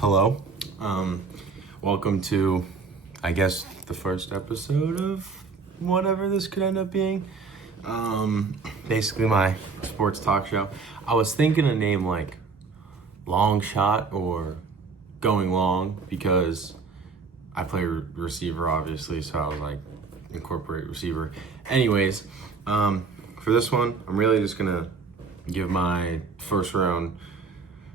Hello. Welcome to, I guess, the first episode of whatever this could end up being. Basically my sports talk show. I was thinking a name like Long Shot or Going Long because I play receiver, obviously, so I was like, incorporate receiver. Anyways, for this one, I'm really just going to give my first round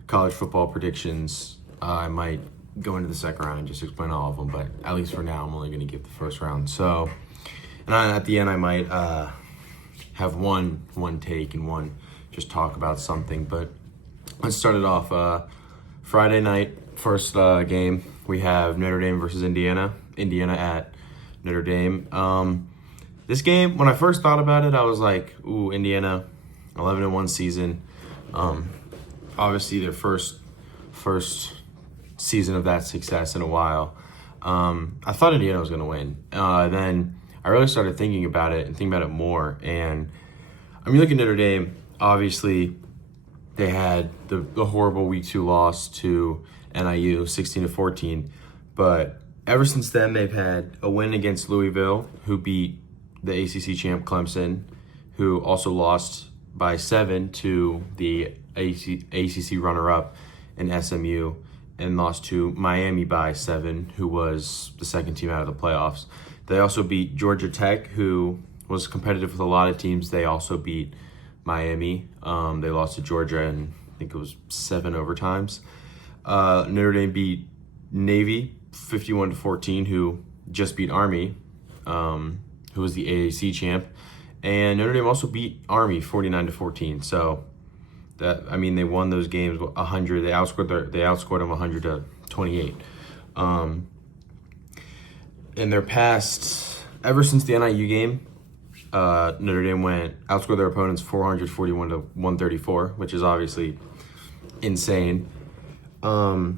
college football predictions. I might go into the second round and just explain all of them, but at least for now, I'm only going to give the first round. So, and at the end, I might have one take and one just talk about something. But let's start it off. Friday night, first game, we have Notre Dame versus Indiana. Indiana at Notre Dame. This game, when I first thought about it, I was like, ooh, Indiana, 11-1 season. Obviously, their first season of that success in a while. I thought Indiana was going to win. Then I really started thinking about it more. And I mean, look at Notre Dame. Obviously, they had the horrible Week 2 loss to NIU, 16-14. But ever since then, they've had a win against Louisville, who beat the ACC champ Clemson, who also lost by 7 to the ACC runner-up in SMU, and lost to Miami by 7, who was the second team out of the playoffs. They also beat Georgia Tech, who was competitive with a lot of teams. They also beat Miami. They lost to Georgia in, I think it was 7 overtimes. Notre Dame beat Navy 51-14, who just beat Army, who was the AAC champ. And Notre Dame also beat Army 49-14. So that, I mean, they won those games 100. They outscored them 100-28. In their past, ever since the NIU game, Notre Dame outscored their opponents 441-134, which is obviously insane. But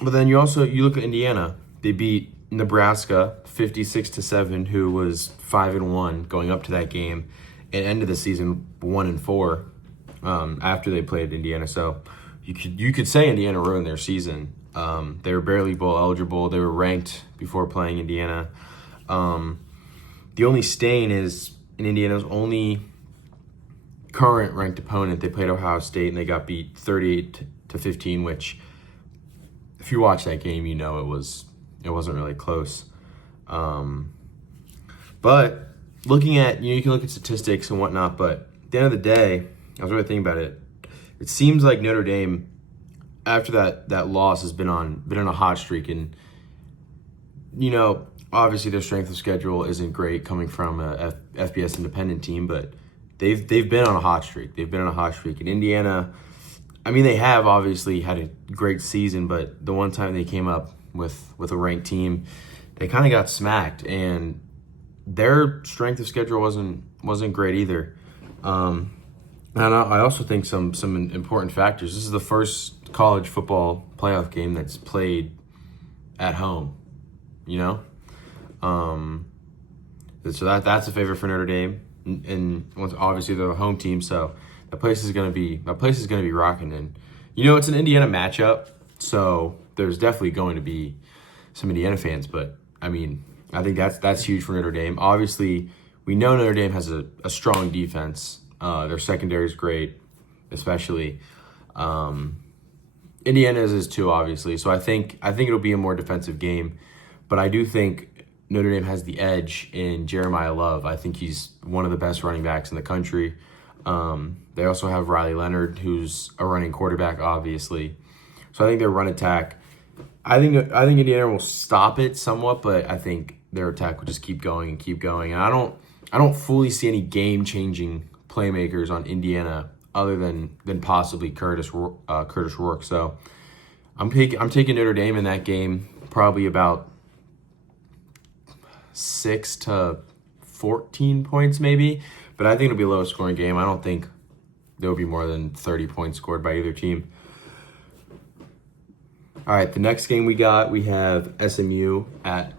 then you look at Indiana. They beat Nebraska 56-7, who was 5-1 going up to that game, and ended the season 1-4 after they played Indiana. So you could say Indiana ruined their season. They were barely bowl eligible. They were ranked before playing Indiana. The only stain is in Indiana's only current ranked opponent. They played Ohio State and they got beat 38-15, which if you watch that game, you know it wasn't really close. But looking at, you can look at statistics and whatnot, but at the end of the day, I was really thinking about it. It seems like Notre Dame, after that loss, has been on a hot streak, and obviously their strength of schedule isn't great coming from a FBS independent team, but they've been on a hot streak. They've been on a hot streak. And Indiana, I mean, they have obviously had a great season, but the one time they came up with a ranked team, they kind of got smacked, and their strength of schedule wasn't great either. And I also think some important factors. This is the first college football playoff game that's played at home, So that's a favor for Notre Dame, and obviously they're a home team, so that place is gonna be rocking. And it's an Indiana matchup, so there's definitely going to be some Indiana fans. But I mean, I think that's huge for Notre Dame. Obviously, we know Notre Dame has a strong defense. Their secondary is great, especially. Indiana's is too, obviously. So I think it'll be a more defensive game. But I do think Notre Dame has the edge in Jeremiah Love. I think he's one of the best running backs in the country. They also have Riley Leonard, who's a running quarterback, obviously. So I think their run attack, I think Indiana will stop it somewhat, but I think their attack will just keep going and keep going. And I don't fully see any game-changing playmakers on Indiana other than possibly Curtis Rourke. So I'm taking Notre Dame in that game, probably about 6-14 points maybe, but I think it'll be a low-scoring game. I don't think there will be more than 30 points scored by either team. All right, the next game we have SMU at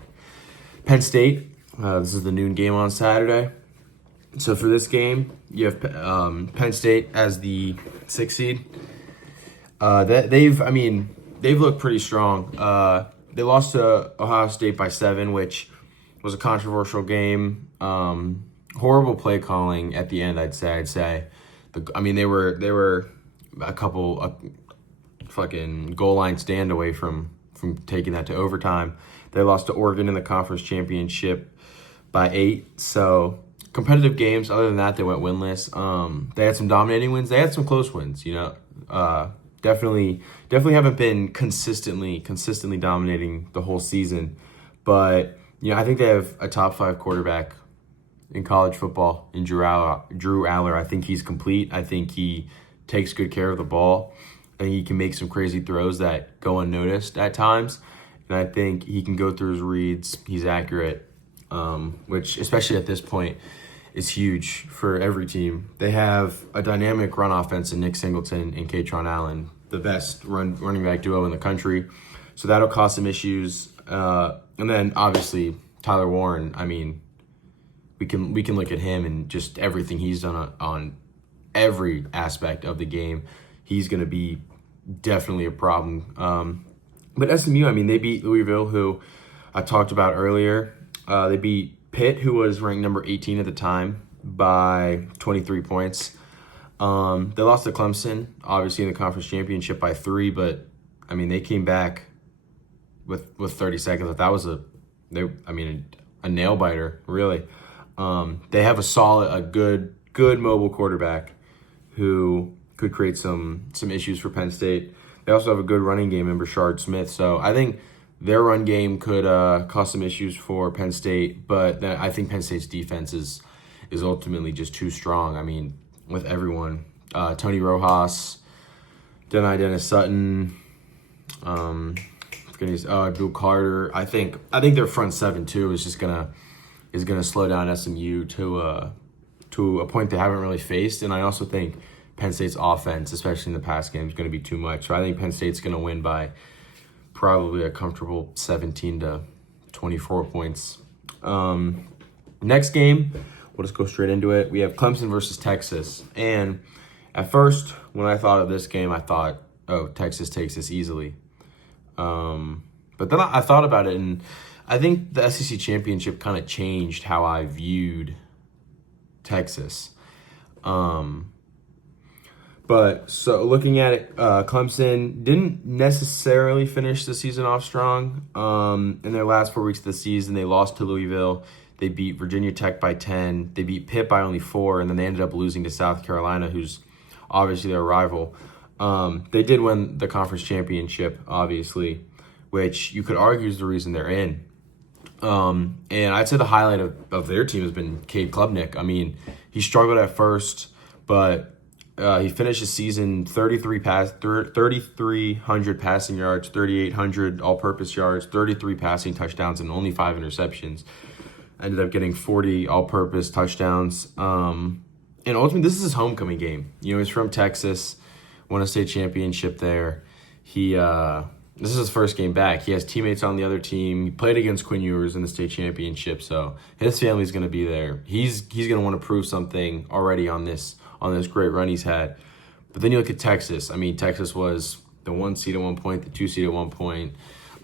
Penn State. This is the noon game on Saturday. So for this game, you have Penn State as the 6th seed. they've looked pretty strong. They lost to Ohio State by 7, which was a controversial game. Horrible play calling at the end. I'd say. They were a fucking goal line stand away from taking that to overtime. They lost to Oregon in the conference championship by 8. So competitive games. Other than that, they went winless. They had some dominating wins. They had some close wins. Definitely haven't been consistently dominating the whole season. But I think they have a top 5 quarterback in college football in Drew Aller. I think he's complete. I think he takes good care of the ball. I think he can make some crazy throws that go unnoticed at times. And I think he can go through his reads. He's accurate, which, especially at this point, is huge for every team. They have a dynamic run offense in Nick Singleton and Katron Allen, the best running back duo in the country. So that'll cause some issues. And then, obviously, Tyler Warren, we can look at him and just everything he's done on every aspect of the game. He's going to be definitely a problem. But SMU, they beat Louisville, who I talked about earlier. They beat Pitt, who was ranked number 18 at the time, by 23 points. They lost to Clemson, obviously in the conference championship by 3, but they came back with 30 seconds. That was a nail biter, really. They have a good mobile quarterback who could create some issues for Penn State. They also have a good running game in Brashard Smith. So I think their run game could cause some issues for Penn State, but I think Penn State's defense is ultimately just too strong. With everyone, Tony Rojas, Dennis Sutton, Bill Carter. I think their front 7 too is gonna slow down SMU to a point they haven't really faced, and I also think Penn State's offense, especially in the pass game, is going to be too much. So I think Penn State's going to win by probably a comfortable 17 to 24 points. Next game, we'll just go straight into it. We have Clemson versus Texas. And at first, when I thought of this game, I thought, oh, Texas takes this easily. But then I thought about it, and I think the SEC championship kind of changed how I viewed Texas. But so looking at it, Clemson didn't necessarily finish the season off strong. In their last 4 weeks of the season, they lost to Louisville. They beat Virginia Tech by 10. They beat Pitt by only 4, and then they ended up losing to South Carolina, who's obviously their rival. They did win the conference championship, obviously, which you could argue is the reason they're in. And I'd say the highlight of their team has been Cade Klubnik. He struggled at first, but he finished the season 3,300 passing yards, 3,800 all-purpose yards, 33 passing touchdowns, and only 5 interceptions. Ended up getting 40 all-purpose touchdowns. And ultimately, this is his homecoming game. He's from Texas, won a state championship there. This is his first game back. He has teammates on the other team. He played against Quinn Ewers in the state championship, so his family's going to be there. He's going to want to prove something already on this great run he's had. But then you look at Texas. Texas was the 1 seed at one point, the 2 seed at one point.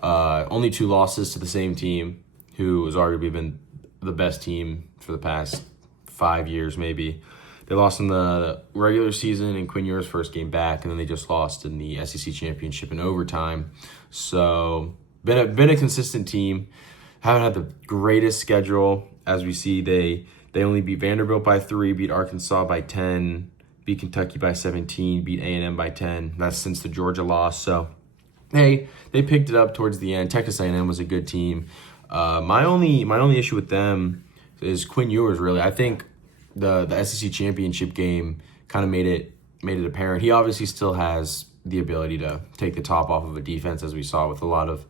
Only 2 losses to the same team, who has arguably been the best team for the past 5 years, maybe. They lost in the regular season in Quinn Ewers' first game back, and then they just lost in the SEC championship in overtime. So been a consistent team. Haven't had the greatest schedule, as we see. They only beat Vanderbilt by 3, beat Arkansas by 10, beat Kentucky by 17, beat A&M by 10. That's since the Georgia loss. So they picked it up towards the end. Texas A&M was a good team. My only issue with them is Quinn Ewers, really. I think the SEC championship game kind of made it apparent. He obviously still has the ability to take the top off of a defense, as we saw with a lot of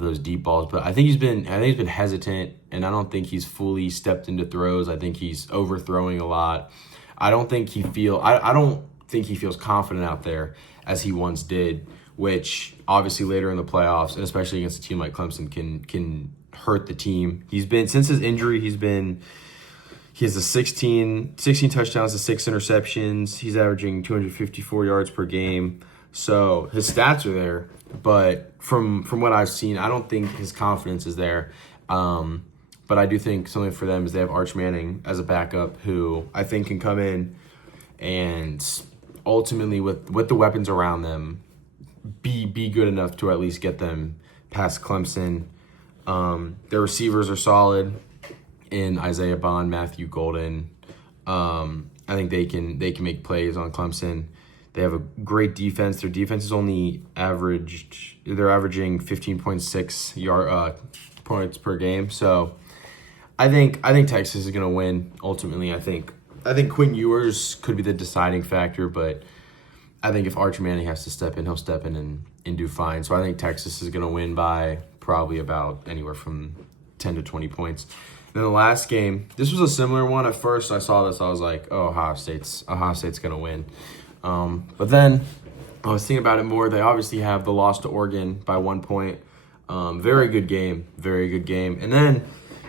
those deep balls. But I think he's been hesitant, and I don't think he's fully stepped into throws. I think he's overthrowing a lot. I don't think he feels confident out there as he once did, which obviously later in the playoffs, and especially against a team like Clemson, can hurt the team. Since his injury, he has 16 touchdowns to 6 interceptions. He's averaging 254 yards per game. So his stats are there, but from what I've seen, I don't think his confidence is there. But I do think something for them is they have Arch Manning as a backup who I think can come in and ultimately with the weapons around them be good enough to at least get them past Clemson. Their receivers are solid in Isaiah Bond, Matthew Golden. I think they can make plays on Clemson. They have a great defense. Their defense is only they're averaging 15.6 points per game. So I think Texas is going to win ultimately. I think Quinn Ewers could be the deciding factor, but I think if Arch Manning has to step in, he'll step in and do fine. So I think Texas is going to win by probably about anywhere from 10 to 20 points. Then the last game, this was a similar one. At first I saw this, I was like, oh, Ohio State's going to win. But then I was thinking about it more. They obviously have the loss to Oregon by 1 point. Very good game. And then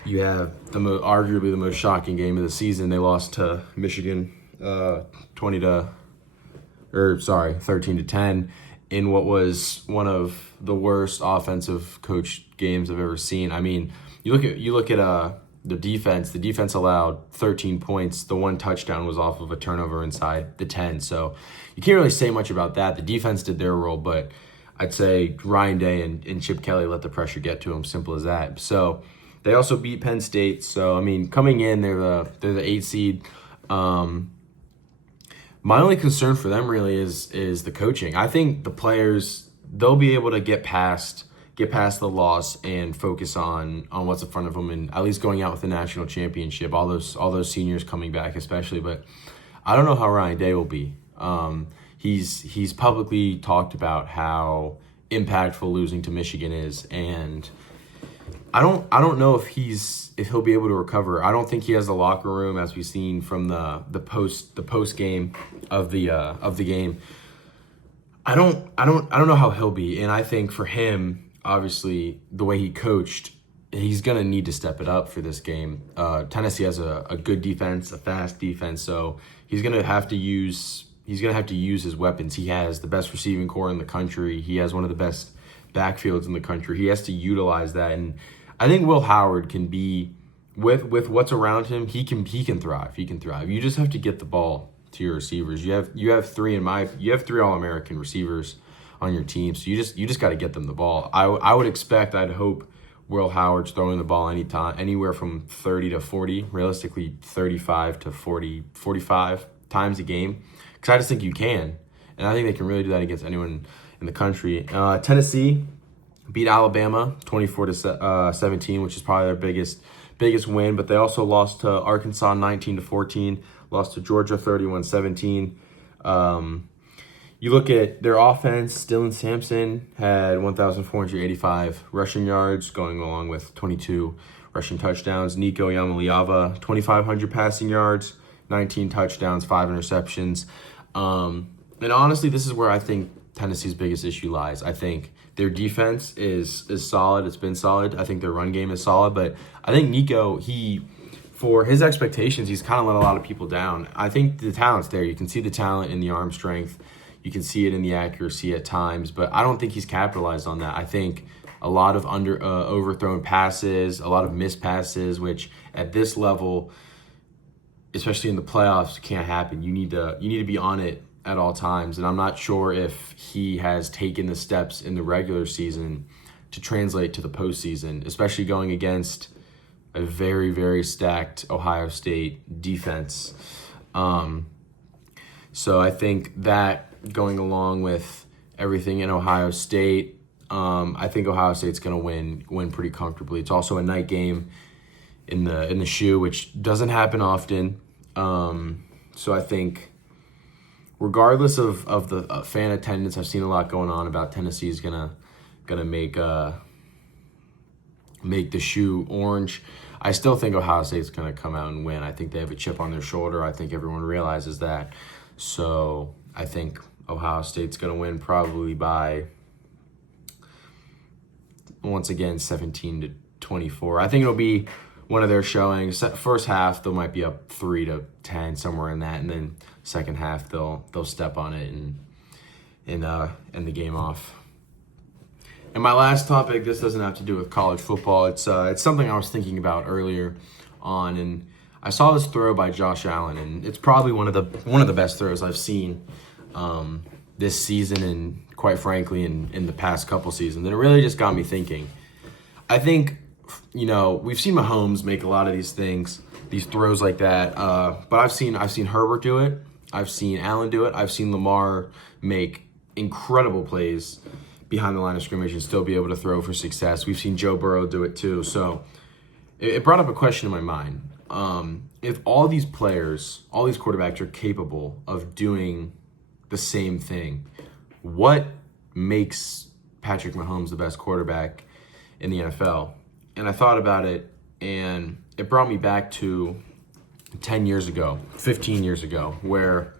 you have arguably the most shocking game of the season. They lost to Michigan 13-10 in what was one of the worst offensive coach games I've ever seen. I mean, you look at the defense. The defense allowed 13 points. The one touchdown was off of a turnover inside the 10. So you can't really say much about that. The defense did their role, but I'd say Ryan Day and Chip Kelly let the pressure get to them. Simple as that. So they also beat Penn State. So I mean, coming in, they're the 8 seed. My only concern for them really is the coaching. I think the players, they'll be able to get past the loss and focus on what's in front of them, and at least going out with the national championship. All those seniors coming back, especially. But I don't know how Ryan Day will be. He's publicly talked about how impactful losing to Michigan is, and I don't know if he'll be able to recover. I don't think he has the locker room, as we've seen from the post game of the game. I don't know how he'll be, and I think for him, obviously, the way he coached, he's going to need to step it up for this game. Tennessee has a good defense, a fast defense, so he's going to have to use his weapons. He has the best receiving core in the country. He has one of the best backfields in the country. He has to utilize that, and I think Will Howard can be with what's around him. He can thrive. He can thrive. You just have to get the ball to your receivers. You have three All-American receivers on your team, so you just got to get them the ball. I would expect, I'd hope Will Howard's throwing the ball anywhere from 30 to 40, realistically 35 to 40, 45 times a game, because I just think you can, and I think they can really do that against anyone in the country. Tennessee beat Alabama 24 to 17, which is probably their biggest win, but they also lost to Arkansas 19 to 14, lost to Georgia 31-17. You look at their offense, Dylan Sampson had 1,485 rushing yards, going along with 22 rushing touchdowns. Nico Yamaliava, 2,500 passing yards, 19 touchdowns, 5 interceptions. And honestly, this is where I think Tennessee's biggest issue lies. I think their defense is solid. It's been solid. I think their run game is solid. But I think Nico, for his expectations, he's kind of let a lot of people down. I think the talent's there. You can see the talent in the arm strength. You can see it in the accuracy at times, but I don't think he's capitalized on that. I think a lot of overthrown passes, a lot of missed passes, which at this level, especially in the playoffs, can't happen. You need to be on it at all times, and I'm not sure if he has taken the steps in the regular season to translate to the postseason, especially going against a very, very stacked Ohio State defense. So I think that, going along with everything in Ohio State, I think Ohio State's going to win pretty comfortably. It's also a night game in the shoe, which doesn't happen often. So I think, regardless of the fan attendance, I've seen a lot going on about Tennessee's gonna make the shoe orange. I still think Ohio State's gonna come out and win. I think they have a chip on their shoulder. I think everyone realizes that. So I think Ohio State's going to win probably by, once again, 17-24. I think it'll be one of their showings. First half, they might be up 3-10, somewhere in that, and then second half they'll step on it and end the game off. And my last topic, this doesn't have to do with college football. It's something I was thinking about earlier on, and I saw this throw by Josh Allen, and it's probably one of the best throws I've seen this season, and quite frankly, in the past couple seasons. And it really just got me thinking. I think, we've seen Mahomes make a lot of these throws like that, but I've seen Herbert do it. I've seen Allen do it. I've seen Lamar make incredible plays behind the line of scrimmage and still be able to throw for success. We've seen Joe Burrow do it too. So it brought up a question in my mind. If all these players, all these quarterbacks are capable of doing the same thing, what makes Patrick Mahomes the best quarterback in the NFL? And I thought about it, and it brought me back to 10 years ago, 15 years ago, where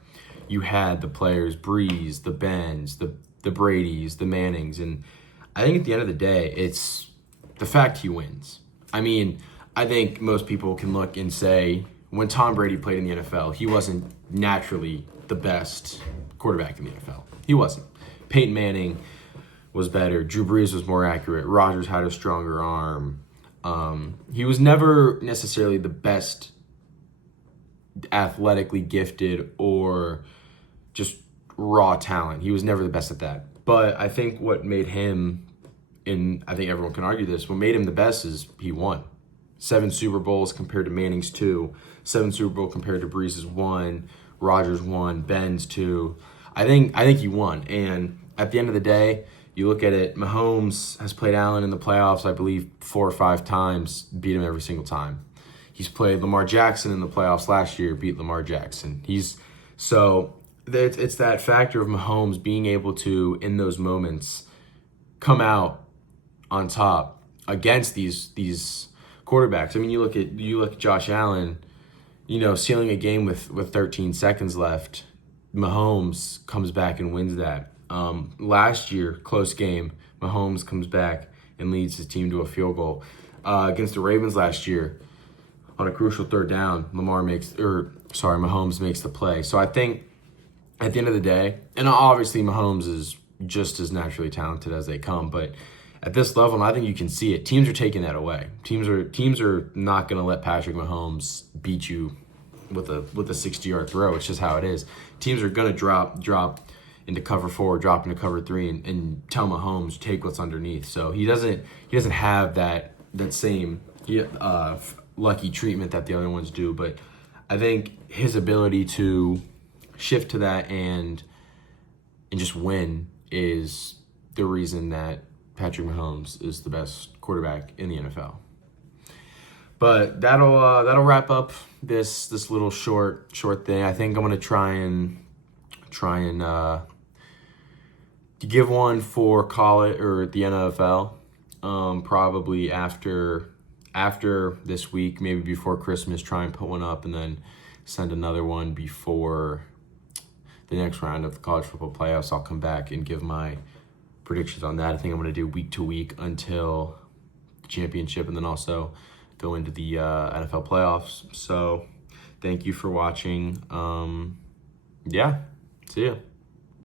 you had the players, Breeze, the Bens, the Bradys, the Mannings, and I think at the end of the day, it's the fact he wins. I mean, I think most people can look and say, when Tom Brady played in the NFL, he wasn't naturally the best quarterback in the NFL. He wasn't. Peyton Manning was better. Drew Brees was more accurate. Rodgers had a stronger arm. He was never necessarily the best athletically gifted or just raw talent. He was never the best at that. But I think what made him, and I think everyone can argue this, what made him the best is he won. 7 Super Bowls compared to Manning's 2. 7 Super Bowl compared to Brees' 1. Rodgers 1. Ben's 2. I think he won. And at the end of the day, you look at it, Mahomes has played Allen in the playoffs, I believe, 4 or 5 times, beat him every single time. He's played Lamar Jackson in the playoffs last year, beat Lamar Jackson. It's that factor of Mahomes being able to, in those moments, come out on top against these quarterbacks. I mean, you look at Josh Allen, sealing a game with 13 seconds left. Mahomes comes back and wins that. Last year, close game, Mahomes comes back and leads his team to a field goal. Against the Ravens last year, on a crucial third down, Mahomes makes the play. So I think at the end of the day, and obviously Mahomes is just as naturally talented as they come, but at this level, and I think you can see it, teams are taking that away. Teams are not going to let Patrick Mahomes beat you with a 60-yard throw. It's just how it is. Teams are going to drop into cover 4, drop into cover 3, and tell Mahomes take what's underneath. So he doesn't have that same lucky treatment that the other ones do. But I think his ability to shift to that and just win is the reason that Patrick Mahomes is the best quarterback in the NFL. But that'll wrap up this little short thing. I think I'm gonna try and give one for college or the NFL. Probably after this week, maybe before Christmas. Try and put one up, and then send another one before the next round of the college football playoffs. I'll come back and give my predictions on that. I think I'm going to do week to week until the championship, and then also go into the NFL playoffs. So thank you for watching. See ya.